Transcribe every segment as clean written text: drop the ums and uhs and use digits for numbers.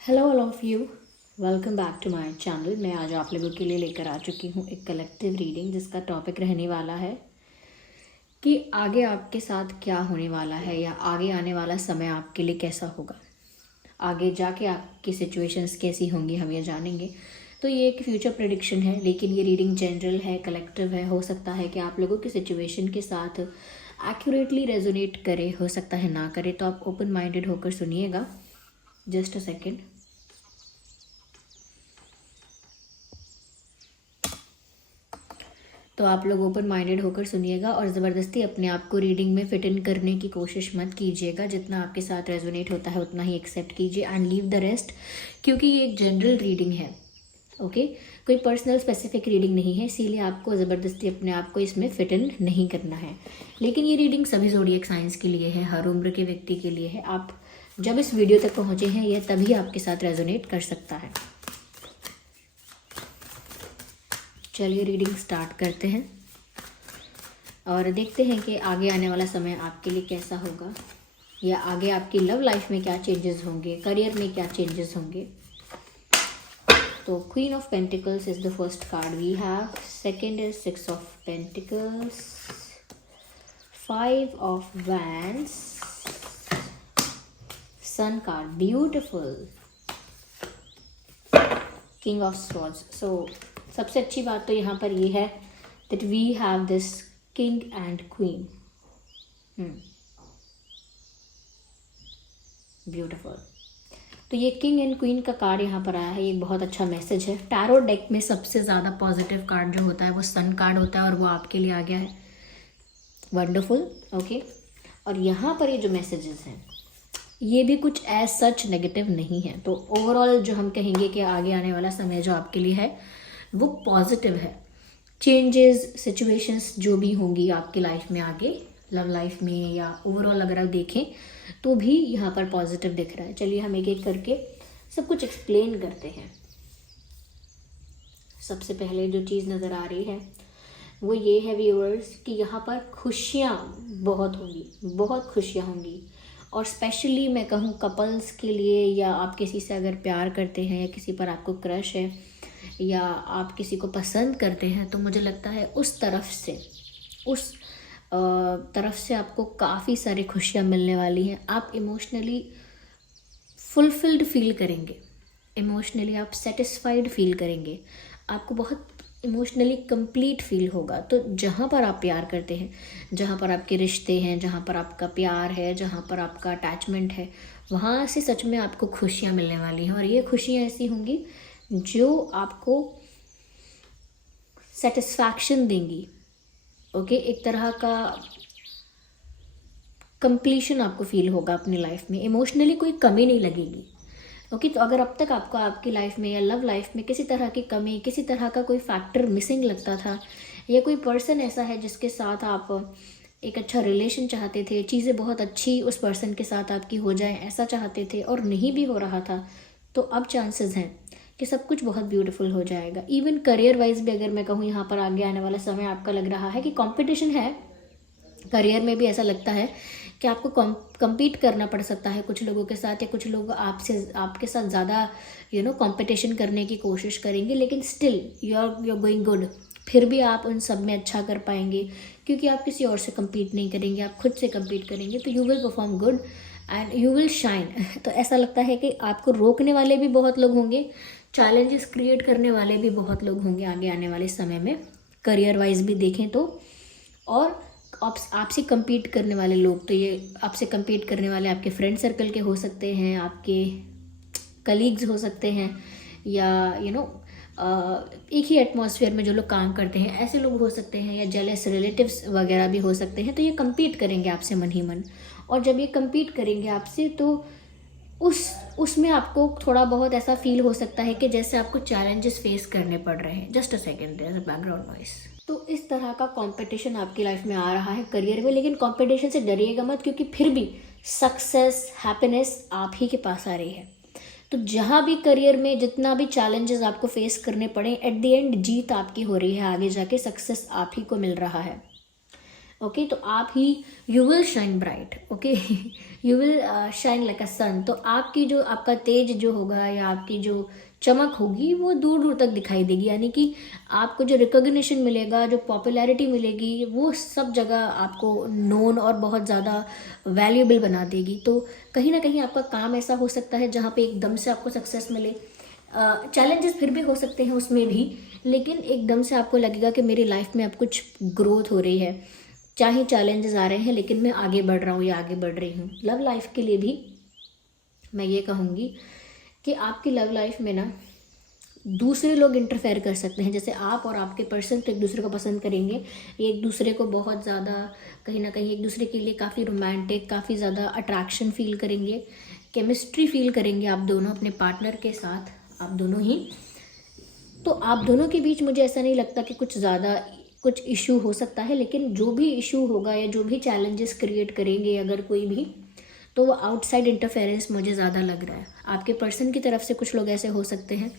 Hello all of you, welcome back to my channel. मैं आज आप लोगों के लिए लेकर आ चुकी हूँ एक कलेक्टिव रीडिंग जिसका टॉपिक रहने वाला है कि आगे आपके साथ क्या होने वाला है या आगे आने वाला समय आपके लिए कैसा होगा। आगे जाके आपकी सिचुएशंस कैसी होंगी हम ये जानेंगे। तो ये एक फ्यूचर प्रेडिक्शन है, लेकिन ये रीडिंग जनरल है, कलेक्टिव है। हो सकता है कि आप लोगों की सिचुएशन के साथ एक्यूरेटली रेजोनेट करे, हो सकता है ना करे। तो आप ओपन माइंडेड होकर सुनिएगा। Just a second. तो आप लोग ओपन माइंडेड होकर सुनिएगा और ज़बरदस्ती अपने आप को रीडिंग में फिट इन करने की कोशिश मत कीजिएगा। जितना आपके साथ रेजोनेट होता है उतना ही एक्सेप्ट कीजिए एंड लीव द रेस्ट, क्योंकि ये एक जनरल रीडिंग है। ओके, कोई पर्सनल स्पेसिफिक रीडिंग नहीं है, इसीलिए आपको ज़बरदस्ती अपने आप को इसमें फिट इन नहीं करना है। लेकिन ये रीडिंग सभी ज़ोडिएक साइंस के लिए है, हर उम्र के व्यक्ति के लिए है। आप जब इस वीडियो तक पहुँचे हैं यह तभी आपके साथ रेजोनेट कर सकता है। चलिए रीडिंग स्टार्ट करते हैं और देखते हैं कि आगे आने वाला समय आपके लिए कैसा होगा, या आगे आपकी लव लाइफ में क्या चेंजेस होंगे, करियर में क्या चेंजेस होंगे। तो queen of pentacles is the first card we have, second is six of pentacles, five of wands, sun card beautiful, king of swords. So सबसे अच्छी बात तो यहाँ पर ये है that we have this king and queen. Beautiful. तो ये किंग एंड क्वीन का कार्ड यहाँ पर आया है, ये बहुत अच्छा मैसेज है। टैरो डेक में सबसे ज़्यादा पॉजिटिव कार्ड जो होता है वो सन कार्ड होता है और वो आपके लिए आ गया है। वंडरफुल। ओके, और यहाँ पर ये जो मैसेजेस हैं ये भी कुछ एज सच नेगेटिव नहीं है। तो ओवरऑल जो हम कहेंगे कि आगे आने वाला समय जो आपके लिए है वो पॉजिटिव है। चेंजेस, सिचुएशंस जो भी होंगी आपकी लाइफ में आगे, लव लाइफ में या ओवरऑल अगर आप देखें तो भी यहाँ पर पॉजिटिव दिख रहा है। चलिए हम एक एक करके सब कुछ एक्सप्लेन करते हैं। सबसे पहले जो चीज़ नज़र आ रही है वो ये है व्यूअर्स कि यहाँ पर खुशियाँ बहुत होंगी, बहुत खुशियाँ होंगी। और स्पेशली मैं कहूँ कपल्स के लिए, या आप किसी से अगर प्यार करते हैं या किसी पर आपको क्रश है या आप किसी को पसंद करते हैं, तो मुझे लगता है उस तरफ से आपको काफ़ी सारी खुशियाँ मिलने वाली हैं। आप इमोशनली फुलफिल्ड फील करेंगे, इमोशनली आप सेटिस्फाइड फील करेंगे, आपको बहुत इमोशनली कंप्लीट फील होगा। तो जहाँ पर आप प्यार करते हैं, जहाँ पर आपके रिश्ते हैं, जहाँ पर आपका प्यार है, जहाँ पर आपका अटैचमेंट है, वहाँ से सच में आपको खुशियाँ मिलने वाली हैं। और ये खुशियाँ ऐसी होंगी जो आपको सेटिस्फैक्शन देंगी। ओके, एक तरह का कंप्लीशन आपको फील होगा अपनी लाइफ में, इमोशनली कोई कमी नहीं लगेगी। ओके, तो अगर अब तक आपको आपकी लाइफ में या लव लाइफ में किसी तरह की कमी, किसी तरह का कोई फैक्टर मिसिंग लगता था, या कोई पर्सन ऐसा है जिसके साथ आप एक अच्छा रिलेशन चाहते थे, चीज़ें बहुत अच्छी उस पर्सन के साथ आपकी हो जाए ऐसा चाहते थे और नहीं भी हो रहा था, तो अब चांसेस हैं कि सब कुछ बहुत ब्यूटीफुल हो जाएगा। इवन करियर वाइज भी अगर मैं कहूँ, यहाँ पर आगे आने वाला समय आपका लग रहा है कि कंपटीशन है। करियर में भी ऐसा लगता है कि आपको compete करना पड़ सकता है कुछ लोगों के साथ, या कुछ लोग आपके साथ ज़्यादा कंपटीशन करने की कोशिश करेंगे, लेकिन still you are going good. फिर भी आप उन सब में अच्छा कर पाएंगे, क्योंकि आप किसी और से compete नहीं करेंगे, आप खुद से compete करेंगे। तो you will perform good and you will shine. तो ऐसा लगता है कि आपको रोकने वाले भी बहुत लोग होंगे, चैलेंजेस क्रिएट करने वाले भी बहुत लोग होंगे आगे आने वाले समय में, करियर वाइज भी देखें तो। और आपसे compete करने वाले लोग, तो ये आपसे compete करने वाले आपके फ्रेंड सर्कल के हो सकते हैं, आपके कलीग्स हो सकते हैं, या एक ही एटमॉस्फेयर में जो लोग काम करते हैं ऐसे लोग हो सकते हैं, या जेलस रिलेटिव्स वगैरह भी हो सकते हैं। तो ये compete करेंगे आपसे मन ही मन, और जब ये compete करेंगे आपसे तो उसमें आपको थोड़ा बहुत ऐसा फील हो सकता है कि जैसे आपको चैलेंजेस फेस करने पड़ रहे हैं। Just a second, there is a background noise. तो इस तरह का कंपटीशन आपकी लाइफ में आ रहा है करियर में, लेकिन कंपटीशन से डरिएगा मत, क्योंकि फिर भी सक्सेस, हैप्पीनेस आप ही के पास आ रही है। तो जहाँ भी करियर में जितना भी चैलेंजेस आपको फेस करने पड़े, एट द एंड जीत आपकी हो रही है, आगे जाके सक्सेस आप ही को मिल रहा है। ओके तो आप ही you will shine bright, okay you will shine like a sun. तो आपकी जो आपका तेज जो होगा या आपकी जो चमक होगी वो दूर दूर तक दिखाई देगी, यानी कि आपको जो रिकॉग्निशन मिलेगा, जो पॉपुलैरिटी मिलेगी, वो सब जगह आपको नोन और बहुत ज़्यादा वैल्यूएबल बना देगी। तो कहीं ना कहीं आपका काम ऐसा हो सकता है जहाँ पे एकदम से आपको सक्सेस मिले। चैलेंजेस फिर भी हो सकते हैं उसमें भी, लेकिन एकदम से आपको लगेगा कि मेरी लाइफ में अब कुछ ग्रोथ हो रही है। चाहे चैलेंजेस आ रहे हैं लेकिन मैं आगे बढ़ रहा हूँ या आगे बढ़ रही हूँ। लव लाइफ के लिए भी मैं ये कहूँगी कि आपकी लव लाइफ में ना दूसरे लोग इंटरफेयर कर सकते हैं। जैसे आप और आपके पर्सन तो एक दूसरे को पसंद करेंगे, एक दूसरे को बहुत ज़्यादा कहीं ना कहीं एक दूसरे के लिए काफ़ी रोमांटिक, काफ़ी ज़्यादा अट्रैक्शन फील करेंगे, केमिस्ट्री फील करेंगे आप दोनों अपने पार्टनर के साथ, आप दोनों ही। तो आप दोनों के बीच मुझे ऐसा नहीं लगता कि कुछ ज़्यादा कुछ इशू हो सकता है, लेकिन जो भी इशू होगा या जो भी चैलेंजेस क्रिएट करेंगे अगर कोई भी, तो वो आउटसाइड इंटरफेरेंस मुझे ज़्यादा लग रहा है। आपके पर्सन की तरफ से कुछ लोग ऐसे हो सकते हैं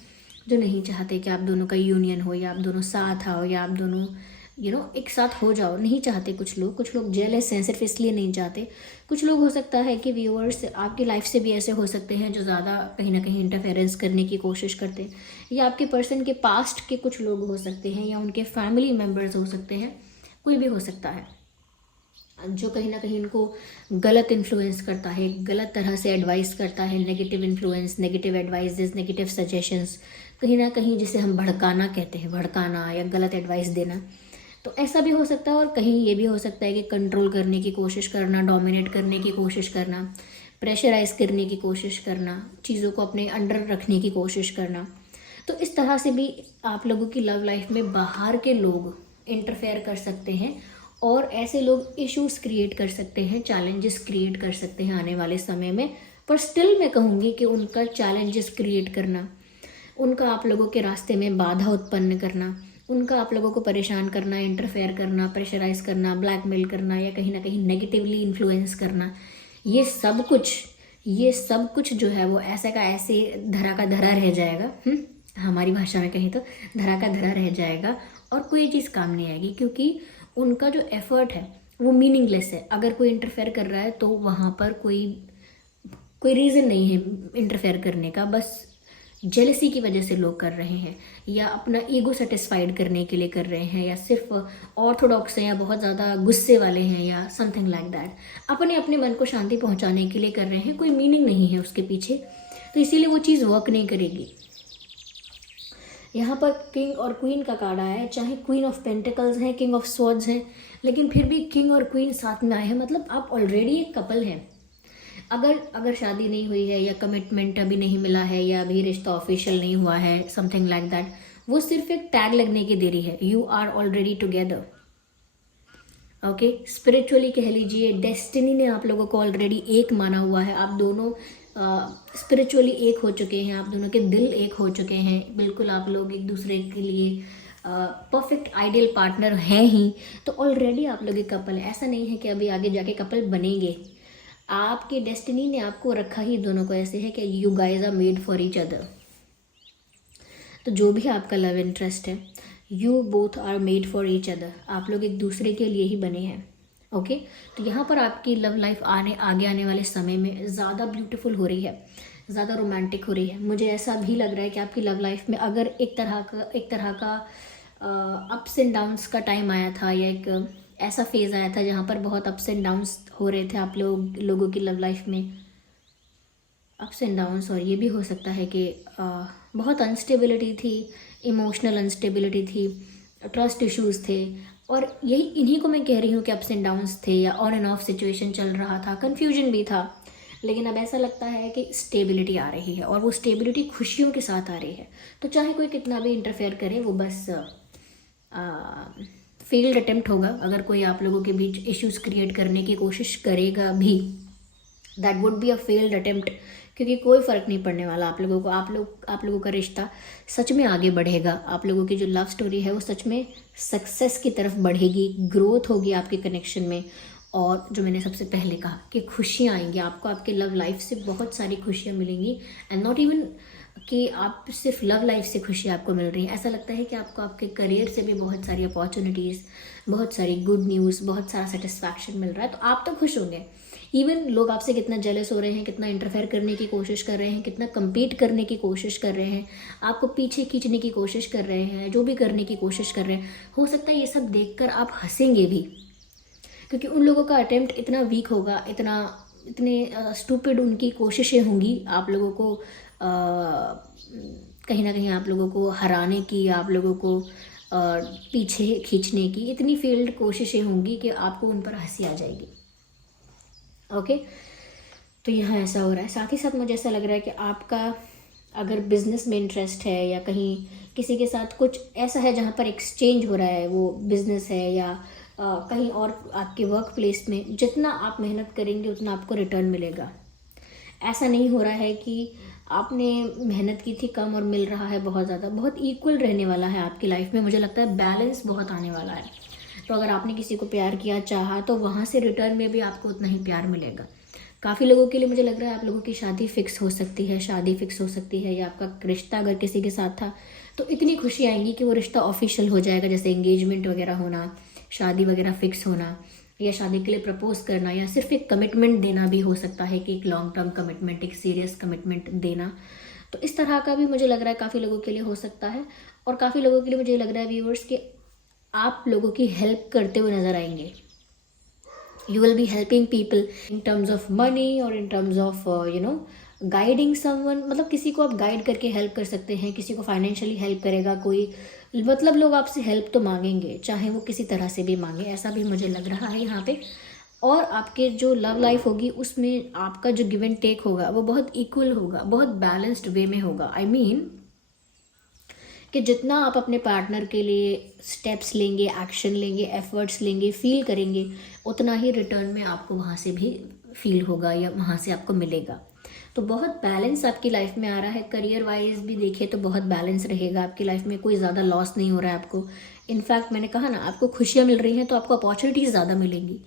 जो नहीं चाहते कि आप दोनों का यूनियन हो या आप दोनों साथ आओ या आप दोनों एक साथ हो जाओ, नहीं चाहते कुछ लोग जेलस हैं, सिर्फ इसलिए नहीं चाहते। कुछ लोग हो सकता है कि व्यूअर्स आपकी लाइफ से भी ऐसे हो सकते हैं जो ज़्यादा कहीं ना कहीं इंटरफेरेंस करने की कोशिश करते हैं, या आपके पर्सन के पास्ट के कुछ लोग हो सकते हैं या उनके फैमिली मेम्बर्स हो सकते हैं, कोई भी हो सकता है जो कहीं ना कहीं उनको गलत इन्फ्लुएंस करता है, गलत तरह से एडवाइस करता है, negative influence, negative advises, negative suggestions, कहीं ना कहीं जिसे हम भड़काना कहते हैं, भड़काना या गलत एडवाइस देना। तो ऐसा भी हो सकता है। और कहीं ये भी हो सकता है कि कंट्रोल करने की कोशिश करना, डोमिनेट करने की कोशिश करना, प्रेशराइज करने की कोशिश करना, चीज़ों को अपने अंडर रखने की कोशिश करना। तो इस तरह से भी आप लोगों की लव लाइफ में बाहर के लोग इंटरफेयर कर सकते हैं और ऐसे लोग इश्यूज क्रिएट कर सकते हैं, चैलेंजेस क्रिएट कर सकते हैं आने वाले समय में। पर स्टिल मैं कहूँगी कि उनका चैलेंजेस क्रिएट करना, उनका आप लोगों के रास्ते में बाधा उत्पन्न करना, उनका आप लोगों को परेशान करना, इंटरफेयर करना, प्रेशराइज करना, ब्लैकमेल करना या कहीं ना कहीं नेगेटिवली इन्फ्लुएंस करना, ये सब कुछ जो है वो ऐसे का ऐसे धरा का धरा रह जाएगा। हमारी भाषा में कहीं तो धरा का धरा रह जाएगा और कोई चीज़ काम नहीं आएगी, क्योंकि उनका जो एफर्ट है वो मीनिंगलेस है। अगर कोई इंटरफेयर कर रहा है तो वहाँ पर कोई रीज़न नहीं है इंटरफेयर करने का, बस जेलसी की वजह से लोग कर रहे हैं या अपना ईगो सेटिस्फाइड करने के लिए कर रहे हैं, या सिर्फ ऑर्थोडॉक्स हैं या बहुत ज़्यादा गुस्से वाले हैं या समथिंग लाइक दैट, अपने मन को शांति पहुंचाने के लिए कर रहे हैं। कोई मीनिंग नहीं है उसके पीछे, तो इसीलिए वो चीज़ वर्क नहीं करेगी। यहाँ पर किंग और क्वीन का कार्ड आया है, चाहे क्वीन ऑफ पेंटिकल्स हैं, किंग ऑफ स्वॉर्ड्स हैं, लेकिन फिर भी किंग और क्वीन साथ में आए हैं। मतलब आप ऑलरेडी एक कपल हैं। अगर शादी नहीं हुई है या कमिटमेंट अभी नहीं मिला है या अभी रिश्ता ऑफिशियल नहीं हुआ है, समथिंग लाइक दैट, वो सिर्फ एक टैग लगने की देरी है। You are already together, okay. Spiritually कह लीजिए, डेस्टिनी ने आप लोगों को ऑलरेडी एक माना हुआ है। आप दोनों स्पिरिचुअली एक हो चुके हैं, आप दोनों के दिल एक हो चुके हैं। बिल्कुल आप लोग एक दूसरे के लिए परफेक्ट आइडियल पार्टनर हैं ही। तो ऑलरेडी आप लोग एक कपल है। ऐसा नहीं है कि अभी आगे जाके कपल बनेंगे। आपकी डेस्टिनी ने आपको रखा ही दोनों को ऐसे है कि you guys are made for each other. तो जो भी आपका लव इंटरेस्ट है, you both are made for each other. आप लोग एक दूसरे के लिए ही बने हैं, ओके। तो यहाँ पर आपकी लव लाइफ आगे आने वाले समय में ज़्यादा ब्यूटीफुल हो रही है, ज़्यादा रोमांटिक हो रही है। मुझे ऐसा भी लग रहा है कि आपकी लव लाइफ में अगर एक तरह का अप्स एंड डाउन्स का टाइम आया था या एक ऐसा फेज़ आया था जहाँ पर बहुत अप्स एंड डाउन्स हो रहे थे आप लोगों की लव लाइफ में, अप्स एंड डाउन्स। और ये भी हो सकता है कि बहुत अनस्टेबिलिटी थी, इमोशनल अनस्टेबिलिटी थी, ट्रस्ट इश्यूज़ थे। और इन्हीं को मैं कह रही हूँ कि अप्स एंड डाउन्स थे या ऑन एंड ऑफ सिचुएशन चल रहा था, कन्फ्यूजन भी था। लेकिन अब ऐसा लगता है कि स्टेबिलिटी आ रही है और वो स्टेबिलिटी खुशियों के साथ आ रही है। तो चाहे कोई कितना भी इंटरफेयर करे, वो बस फेल्ड अटेम्प्ट होगा। अगर कोई आप लोगों के बीच इश्यूज क्रिएट करने की कोशिश करेगा भी, that would be a failed attempt, क्योंकि कोई फ़र्क नहीं पड़ने वाला आप लोगों को। आप लोगों का रिश्ता सच में आगे बढ़ेगा। आप लोगों की जो लव स्टोरी है वो सच में सक्सेस की तरफ बढ़ेगी, ग्रोथ होगी आपके कनेक्शन में। और जो मैंने सबसे पहले कहा कि खुशियाँ आएंगी आपको, आपके लव लाइफ से बहुत सारी खुशियाँ मिलेंगी। एंड नॉट इवन कि आप सिर्फ लव लाइफ से खुशी आपको मिल रही है, ऐसा लगता है कि आपको आपके करियर से भी बहुत सारी अपॉर्चुनिटीज़, बहुत सारी गुड न्यूज़, बहुत सारा सेटिस्फैक्शन मिल रहा है, तो आप तो खुश होंगे। इवन लोग आपसे कितना जेलस हो रहे हैं, कितना इंटरफेयर करने की कोशिश कर रहे हैं, कितना compete करने की कोशिश कर रहे हैं, आपको पीछे खींचने की कोशिश कर रहे हैं, जो भी करने की कोशिश कर रहे हैं, हो सकता है ये सब देखकर आप हंसेंगे भी, क्योंकि उन लोगों का अटेम्प्ट इतना वीक होगा, इतने स्टूपिड उनकी कोशिशें होंगी आप लोगों को कहीं ना कहीं आप लोगों को हराने की, आप लोगों को पीछे खींचने की, इतनी फेल्ड कोशिशें होंगी कि आपको उन पर हंसी आ जाएगी। ओके, तो यहाँ ऐसा हो रहा है। साथ ही साथ मुझे ऐसा लग रहा है कि आपका अगर बिज़नेस में इंटरेस्ट है या कहीं किसी के साथ कुछ ऐसा है जहाँ पर एक्सचेंज हो रहा है, वो बिज़नेस है या कहीं और आपके वर्क प्लेस में, जितना आप मेहनत करेंगे उतना आपको रिटर्न मिलेगा। ऐसा नहीं हो रहा है कि आपने मेहनत की थी कम और मिल रहा है बहुत ज़्यादा, बहुत इक्वल रहने वाला है आपकी लाइफ में। मुझे लगता है बैलेंस बहुत आने वाला है। तो अगर आपने किसी को प्यार किया, चाहा, तो वहाँ से रिटर्न में भी आपको उतना ही प्यार मिलेगा। काफ़ी लोगों के लिए मुझे लग रहा है आप लोगों की शादी फिक्स हो सकती है, या आपका रिश्ता अगर किसी के साथ था तो इतनी खुशी आएंगी कि वो रिश्ता ऑफिशियल हो जाएगा, जैसे एंगेजमेंट वगैरह होना, शादी वगैरह फिक्स होना, या शादी के लिए प्रपोज करना, या सिर्फ एक कमिटमेंट देना भी हो सकता है कि एक लॉन्ग टर्म कमिटमेंट, एक सीरियस कमिटमेंट देना। तो इस तरह का भी मुझे लग रहा है काफ़ी लोगों के लिए हो सकता है। और काफ़ी लोगों के लिए मुझे लग रहा है व्यूअर्स कि आप लोगों की हेल्प करते हुए नज़र आएंगे। You will be helping people in terms of money और in terms of guiding someone, मतलब किसी को आप गाइड करके हेल्प कर सकते हैं, किसी को फाइनेंशियली हेल्प करेगा कोई, मतलब लोग आपसे हेल्प तो मांगेंगे, चाहे वो किसी तरह से भी मांगे, ऐसा भी मुझे लग रहा है यहाँ पे। और आपके जो लव लाइफ होगी उसमें आपका जो गिव एंड टेक होगा वो बहुत इक्वल होगा, बहुत बैलेंस्ड वे में होगा। आई मीन कि जितना आप अपने पार्टनर के लिए स्टेप्स लेंगे, एक्शन लेंगे, एफर्ट्स लेंगे, फील करेंगे, उतना ही रिटर्न में आपको वहाँ से भी फील होगा या वहाँ से आपको मिलेगा। तो बहुत बैलेंस आपकी लाइफ में आ रहा है। करियर वाइज भी देखिए तो बहुत बैलेंस रहेगा आपकी लाइफ में, कोई ज़्यादा लॉस नहीं हो रहा है आपको। इनफैक्ट मैंने कहा ना, आपको खुशियाँ मिल रही हैं तो आपको अपॉर्चुनिटीज़ ज़्यादा मिलेंगी,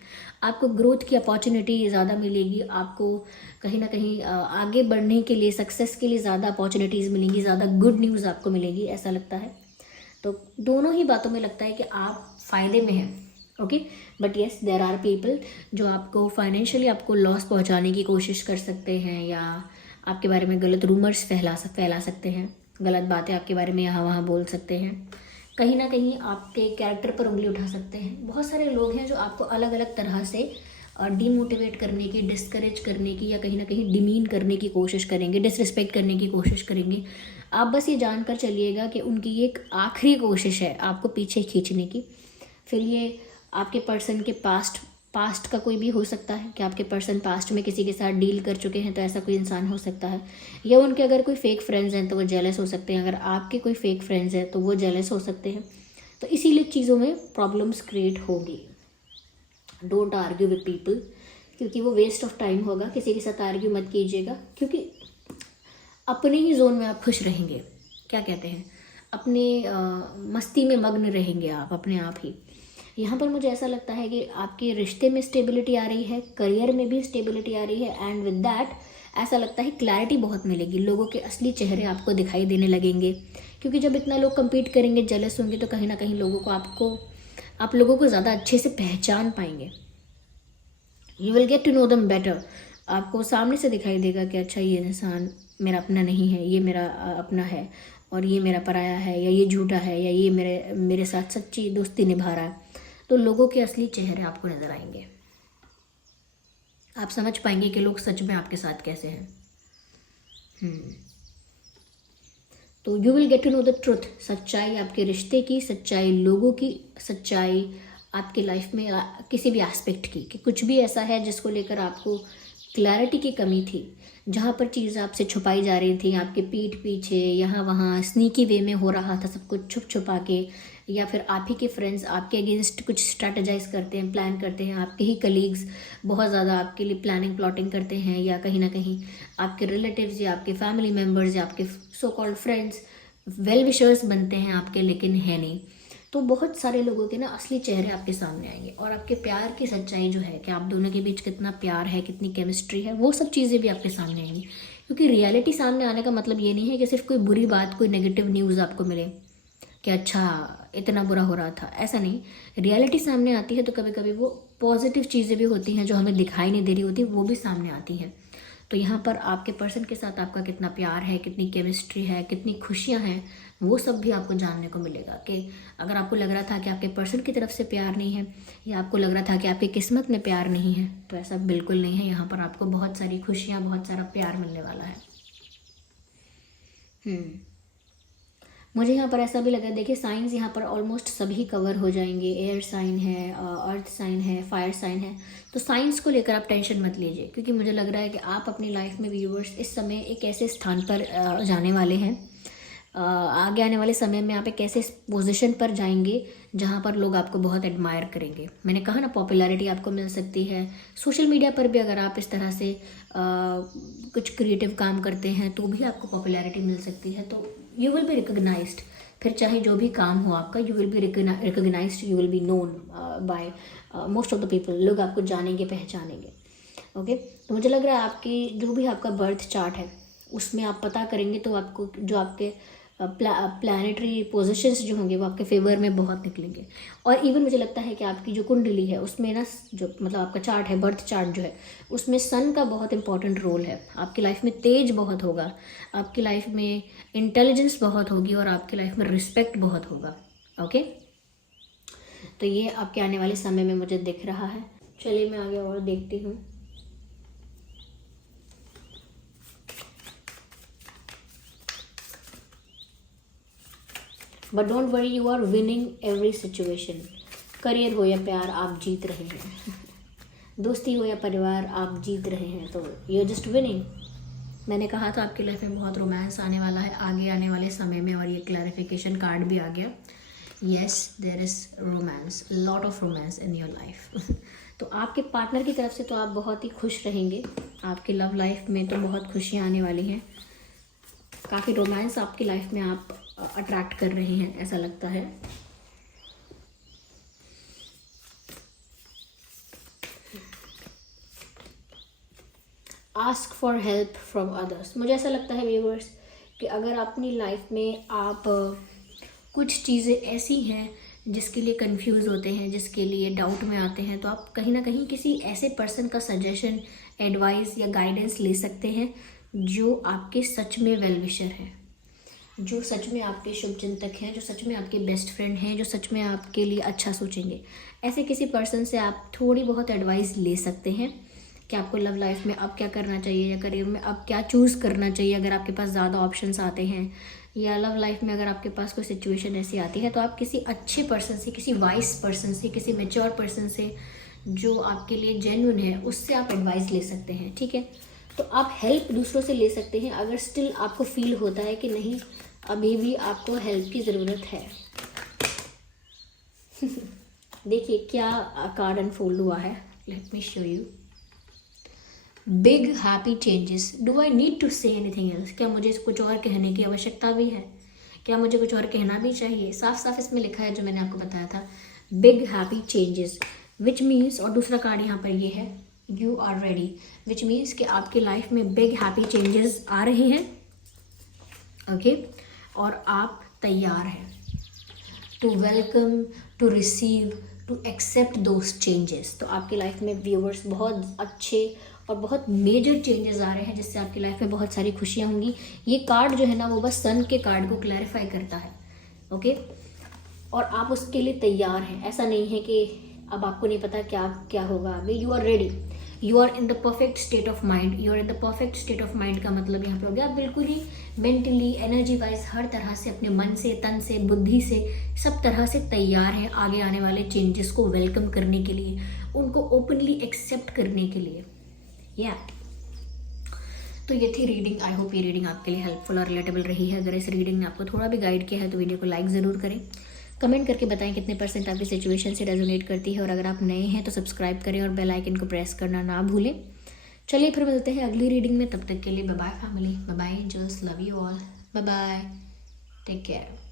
आपको ग्रोथ की अपॉर्चुनिटी ज़्यादा मिलेगी, आपको कहीं ना कहीं आगे बढ़ने के लिए, सक्सेस के लिए ज़्यादा अपॉर्चुनिटीज़ मिलेंगी, ज़्यादा गुड न्यूज़ आपको मिलेगी, ऐसा लगता है। तो दोनों ही बातों में लगता है कि आप फ़ायदे में हैं। Okay, but yes there are people जो आपको फाइनेंशियली आपको लॉस पहुंचाने की कोशिश कर सकते हैं, या आपके बारे में गलत रूमर्स फैला सकते हैं, गलत बातें आपके बारे में यहाँ वहाँ बोल सकते हैं, कहीं ना कहीं आपके कैरेक्टर पर उंगली उठा सकते हैं। बहुत सारे लोग हैं जो आपको अलग अलग तरह से डीमोटिवेट करने की, डिस्करेज करने की, या कहीं ना कहीं डिमीन करने की कोशिश करेंगे, डिसरिस्पेक्ट करने की कोशिश करेंगे। आप बस ये जानकर चलिएगा कि उनकी एक आखिरी कोशिश है आपको पीछे खींचने की। फिर ये आपके पर्सन के पास्ट का कोई भी हो सकता है कि आपके पर्सन पास्ट में किसी के साथ डील कर चुके हैं, तो ऐसा कोई इंसान हो सकता है। या उनके अगर कोई फेक फ्रेंड्स हैं तो वो जेलस हो सकते हैं, अगर आपके कोई फेक फ्रेंड्स हैं तो वो जेलस हो सकते हैं। तो इसीलिए चीज़ों में प्रॉब्लम्स क्रिएट होगी। डोंट आर्ग्यू विद पीपल, क्योंकि वो वेस्ट ऑफ टाइम होगा। किसी के साथ आर्ग्यू मत कीजिएगा, क्योंकि अपने ही जोन में आप खुश रहेंगे, क्या कहते हैं, अपने मस्ती में मग्न रहेंगे आप अपने आप ही। यहाँ पर मुझे ऐसा लगता है कि आपके रिश्ते में स्टेबिलिटी आ रही है, करियर में भी स्टेबिलिटी आ रही है, एंड विद दैट ऐसा लगता है क्लैरिटी बहुत मिलेगी, लोगों के असली चेहरे आपको दिखाई देने लगेंगे। क्योंकि जब इतना लोग compete करेंगे, जेलस होंगे, तो कहीं ना कहीं आप लोगों को ज़्यादा अच्छे से पहचान पाएंगे। You will get to know them better. आपको सामने से दिखाई देगा कि अच्छा ये इंसान मेरा अपना नहीं है, ये मेरा अपना है, और ये मेरा पराया है, या ये झूठा है, या ये मेरे साथ सच्ची दोस्ती निभा रहा है। तो लोगों के असली चेहरे आपको नज़र आएंगे, आप समझ पाएंगे कि लोग सच में आपके साथ कैसे हैं। तो you will get to know the truth, सच्चाई आपके रिश्ते की, सच्चाई लोगों की, सच्चाई आपकी लाइफ में किसी भी एस्पेक्ट की, कि कुछ भी ऐसा है जिसको लेकर आपको क्लैरिटी की कमी थी, जहाँ पर चीज़ आपसे छुपाई जा रही थी, आपके पीठ पीछे, यहाँ वहाँ स्नीकी वे में हो रहा था सब कुछ छुप छुपा के, या फिर आप ही के फ्रेंड्स आपके अगेंस्ट कुछ स्ट्रैटेजाइज करते हैं, प्लान करते हैं, आपके ही कलीग्स बहुत ज़्यादा आपके लिए प्लानिंग प्लॉटिंग करते हैं, या कहीं ना कहीं आपके रिलेटिव्स या आपके फैमिली मेम्बर्स या आपके so called friends well wishers बनते हैं आपके, लेकिन है नहीं। तो बहुत सारे लोगों के ना असली चेहरे आपके सामने आएंगे, और आपके प्यार की सच्चाई जो है कि आप दोनों के बीच कितना प्यार है, कितनी केमिस्ट्री है, वो सब चीज़ें भी आपके सामने आएंगी। क्योंकि रियलिटी सामने आने का मतलब ये नहीं है कि सिर्फ कोई बुरी बात, कोई नेगेटिव न्यूज़ आपको मिले कि अच्छा इतना बुरा हो रहा था, ऐसा नहीं। रियलिटी सामने आती है तो कभी कभी वो पॉजिटिव चीज़ें भी होती हैं जो हमें दिखाई नहीं दे रही होती, वो भी सामने आती हैं। तो यहाँ पर आपके पर्सन के साथ आपका कितना प्यार है, कितनी केमिस्ट्री है, कितनी खुशियाँ हैं, वो सब भी आपको जानने को मिलेगा। कि अगर आपको लग रहा था कि आपके पर्सन की तरफ से प्यार नहीं है, या आपको लग रहा था कि आपकी किस्मत में प्यार नहीं है, तो ऐसा बिल्कुल नहीं है। यहाँ पर आपको बहुत सारी खुशियाँ, बहुत सारा प्यार मिलने वाला है। मुझे यहाँ पर ऐसा भी लगा, देखिए साइंस यहाँ पर ऑलमोस्ट सभी कवर हो जाएंगे। एयर साइन है, अर्थ साइन है, फायर साइन है। तो साइंस को लेकर आप टेंशन मत लीजिए, क्योंकि मुझे लग रहा है कि आप अपनी लाइफ में व्यूअर्स इस समय एक ऐसे स्थान पर जाने वाले हैं, आगे आने वाले समय में आप एक ऐसे पोजीशन पर जाएंगे जहाँ पर लोग आपको बहुत एडमायर करेंगे। मैंने कहा ना, पॉपुलैरिटी आपको मिल सकती है। सोशल मीडिया पर भी अगर आप इस तरह से कुछ क्रिएटिव काम करते हैं तो भी आपको पॉपुलैरिटी मिल सकती है। तो यू विल बी रिकग्नाइज्ड, फिर चाहे जो भी काम हो आपका, you will be recognised, you will be known by most of the people. लोग आपको जानेंगे, पहचानेंगे। ओके, तो मुझे लग रहा है आपकी जो भी आपका बर्थ चार्ट है उसमें आप पता करेंगे तो आपको जो आपके प्लानिटरी पोजीशंस जो होंगे वो आपके फेवर में बहुत निकलेंगे। और इवन मुझे लगता है कि आपकी जो कुंडली है उसमें ना, जो मतलब आपका चार्ट है, बर्थ चार्ट जो है, उसमें सन का बहुत इंपॉर्टेंट रोल है। आपकी लाइफ में तेज बहुत होगा, आपकी लाइफ में इंटेलिजेंस बहुत होगी, और आपकी लाइफ में रिस्पेक्ट बहुत होगा। ओके, तो ये आपके आने वाले समय में मुझे दिख रहा है। चलिए मैं आगे और देखती हूँ। But don't worry, you are winning every situation. Career हो या प्यार, आप जीत रहे हैं। दोस्ती हो या परिवार, आप जीत रहे हैं। तो यू आर जस्ट विनिंग। मैंने कहा था आपकी लाइफ में बहुत रोमांस आने वाला है आगे आने वाले समय में, और ये क्लैरिफिकेशन कार्ड भी आ गया। Yes, there is romance, lot of romance in your life. तो आपके पार्टनर की तरफ से तो आप बहुत ही खुश रहेंगे। आपकी लव लाइफ में तो बहुत खुशियाँ आने वाली हैं। काफ़ी रोमांस आपकी लाइफ में आप अट्रैक्ट कर रहे हैं, ऐसा लगता है। Ask for help from others. मुझे ऐसा लगता है व्यूअर्स कि अगर अपनी लाइफ में आप कुछ चीज़ें ऐसी हैं जिसके लिए कंफ्यूज होते हैं, जिसके लिए डाउट में आते हैं, तो आप कहीं ना कहीं किसी ऐसे पर्सन का सजेशन, एडवाइस या गाइडेंस ले सकते हैं जो आपके सच में वेल विशर हैं, जो सच में आपके शुभचिंतक हैं, जो सच में आपके बेस्ट फ्रेंड हैं, जो सच में आपके लिए अच्छा सोचेंगे। ऐसे किसी पर्सन से आप थोड़ी बहुत एडवाइस ले सकते हैं कि आपको लव लाइफ में अब क्या करना चाहिए, या करियर में अब क्या चूज़ करना चाहिए अगर आपके पास ज़्यादा ऑप्शंस आते हैं, या लव लाइफ में अगर आपके पास कोई सिचुएशन ऐसी आती है तो आप किसी अच्छे पर्सन से, किसी वाइस पर्सन से, किसी मेच्योर पर्सन से जो आपके लिए जेन्युइन है, उससे आप एडवाइस ले सकते हैं। ठीक है, तो आप हेल्प दूसरों से ले सकते हैं अगर स्टिल आपको फील होता है कि नहीं, अभी भी आपको हेल्प की ज़रूरत है। देखिए क्या कार्ड अनफोल्ड हुआ है, let me show you. Big happy changes. Do I need to say anything else? क्या मुझे कुछ और कहने की आवश्यकता भी है? क्या मुझे कुछ और कहना भी चाहिए? साफ साफ इसमें लिखा है जो मैंने आपको बताया था, big happy changes, which means, और दूसरा कार्ड यहाँ पर ये है, you are ready, which means कि आपकी लाइफ में बिग हैप्पी चेंजेस आ रहे हैं। ओके, और आप तैयार हैं to welcome, to receive, to accept those changes. तो आपकी लाइफ में व्यूअर्स बहुत अच्छे और बहुत मेजर चेंजेस आ रहे हैं, जिससे आपकी लाइफ में बहुत सारी खुशियाँ होंगी। ये कार्ड जो है ना, वो बस सन के कार्ड को क्लैरिफाई करता है। ओके, और आप उसके लिए तैयार हैं। ऐसा नहीं है कि अब आपको नहीं पता क्या क्या होगा आगे। You are ready, you are in the perfect state of mind. You are in the perfect state of mind का मतलब यहाँ पे हो गया आप बिल्कुल ही मेंटली, एनर्जी वाइज, हर तरह से, अपने मन से, तन से, बुद्धि से, सब तरह से तैयार हैं आगे आने वाले चेंजेस को वेलकम करने के लिए, उनको ओपनली एक्सेप्ट करने के लिए। तो ये थी रीडिंग। आई होप ये रीडिंग आपके लिए हेल्पफुल और रिलेटेबल रही है। अगर इस रीडिंग ने आपको थोड़ा भी गाइड किया है तो वीडियो को लाइक ज़रूर करें, कमेंट करके बताएं कितने % आपकी सिचुएशन से रेजोनेट करती है, और अगर आप नए हैं तो सब्सक्राइब करें और बेल आइकन को प्रेस करना ना भूलें। चलिए फिर मिलते हैं अगली रीडिंग में, तब तक के लिए bye bye family, bye bye angels, love you all, bye bye, take care.